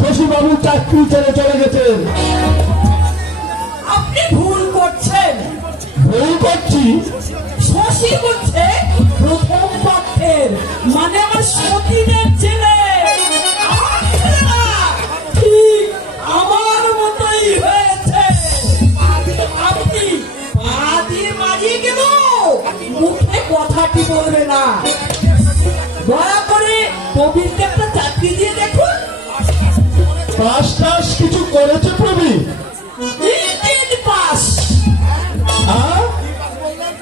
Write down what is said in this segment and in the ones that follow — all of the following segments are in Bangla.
শশীবাবু চাকরি ছেড়ে চলে গেছেন। আপনি ভুল করছেন। ভুল করছি? শশী করছে প্রথম পক্ষের, মানে আমার সতীনের ছেলে। ঠিক আমার মতোই হয়েছে। আপনি আদি মাঝি কেন মুখে কথাটি বলবে না? দয়া করে প্রবীরকে একটা চাকরি দিয়ে দেখুন। পাস টাস কিছু করেছে প্রবীর? পাস।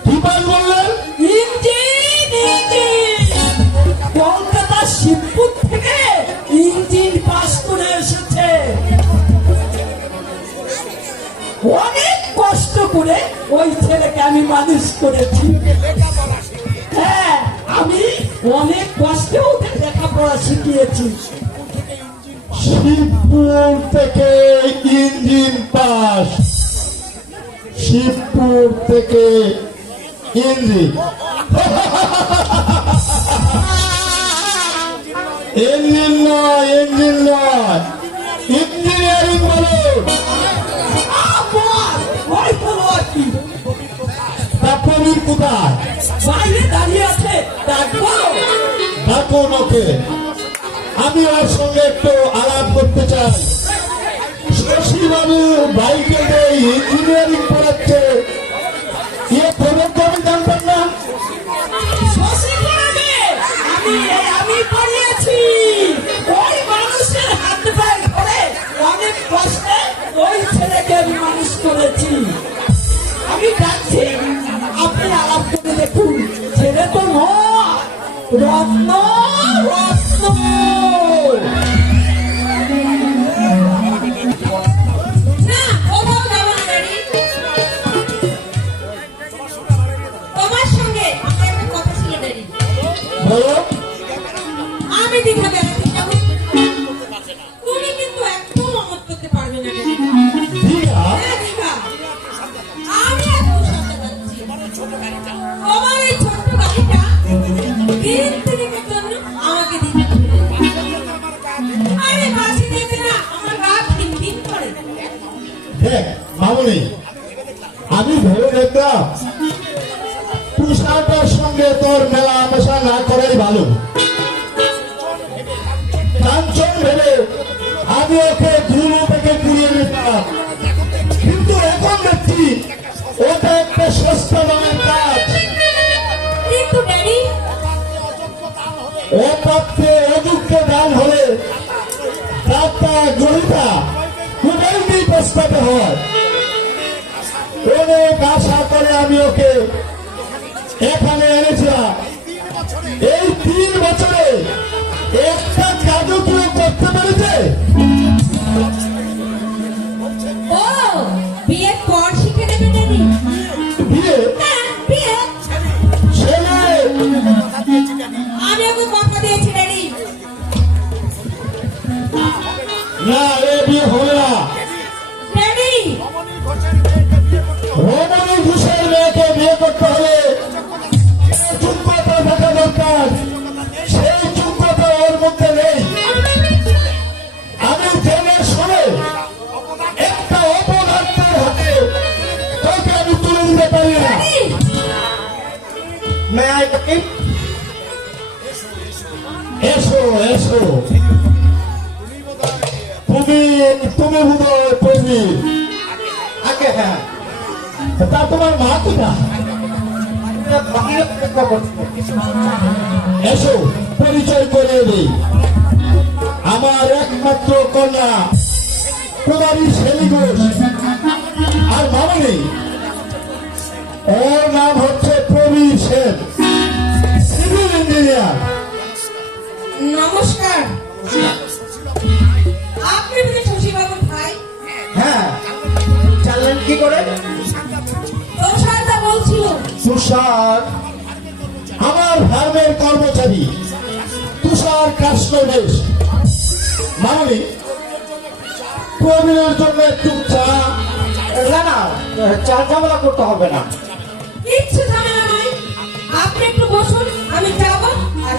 কি পাস বললেন? কলকাতা শিবপুর থেকে ইঞ্জিন পাস করে এসেছে। অনেক কষ্ট করে ওই ছেলেকে আমি মানুষ করেছি। হ্যাঁ, আমি অনেক কষ্টে ওদের লেখাপড়া শিখিয়েছি। শিবপুর থেকে ইঞ্জিন পাস? শিবপুর থেকে ইঞ্জিন? ইঞ্জিন নয়, ইঞ্জিন নয়, ইঞ্জিনিয়ারিং বলুন। তা প্রবীর কোথায়? বাইরে দাঁড়িয়ে আছে, ডাকুন ওকে, আমি ওর সঙ্গে একটু আলাপ করতে চাই। শশীবাবু বাইকে ইঞ্জিনিয়ারিং পড়াচ্ছে, এ খবর তো আমি জানতাম না। আমি পড়িয়েছি। ওই মানুষের হাত পায়ে ধরে অনেক কষ্টে ওই ছেলেকে আমি মানুষ করেছি। আমি যাচ্ছি, আপনি আলাপ করে দেখুন। ছেলে তো নয়, রত্ন, রত্ন। আমি দীঘা বেড়াতে যাবো, তুমি কিন্তু একদম অমত করতে পারবে না। আমি তোমার এই ছোট্ট গাড়িটা দিন তিনেকের জন্য আমাকে দিতে হবে। আরে বাসি দিতে না, আমার গা খিনখিন করে। দেখ মামনি, আমি ভেবে দেখলাম তুষারটার সঙ্গে তোর মেলা মেশা না করাই ভালো। কাঞ্চন ভেবে আমি ওকে ধুলো থেকে ঘুরিয়ে নিতাম, কিন্তু এখন দেখছি ওটা একটা সস্তা দামের কাজ। কিন্তু ড্যাডি, ও প্রাপ্তে অযুক্ত দান হলে তারটা গরিতা খুবই পস্তাতে হয়। অনেক আশা করে আমি ওকে এখানে এনেছিলাম। এই 3 বছরে একটা কাজও কেউ করতে পেরেছে? ও বিয়ের পর শিখে নেবে ড্যাডি। বিয়ে? বিয়ে ছেলে? আমি ওকে কথা দিয়েছি ড্যাডি। না, এ বিয়ে হবে না। ড্যাডি, রমণী ঘোষের মেয়েকে বিয়ে করতে হলে যোগ্যতা থাকা দরকার। সেই যোগ্যতা ওর মধ্যে নেই। আমি জেনে শুনে একটা অপদার্থের হাতে তোকে আমি তুলে দিতে পারি না। এসো এসো, তুমি বোধহয় প্রবীর। আগে হ্যাঁ, তা তোমার মা কোথায়? এসো পরিচয় করে দিই। আমার একমাত্র কন্যা কুমারী শেলী ঘোষ। আর মামনি, ওর নাম হচ্ছে প্রবীর সেন, সিভিল ইঞ্জিনিয়ার। নমস্কার। আপনি বুঝি শশীবাবুর ভাই? হ্যাঁ, জানলেন কি করে? তুষারদা বলছিল। তুষার আমার ফার্মের কর্মচারী। তুষার কাষ্ট বেশ। মামনি, প্রবীরের জন্য একটু চা। না, চা ঝামেলা করতে হবে না। কিচ্ছু ঝামেলা নাই, আপনি একটু বসুন, আমি যাবো। আর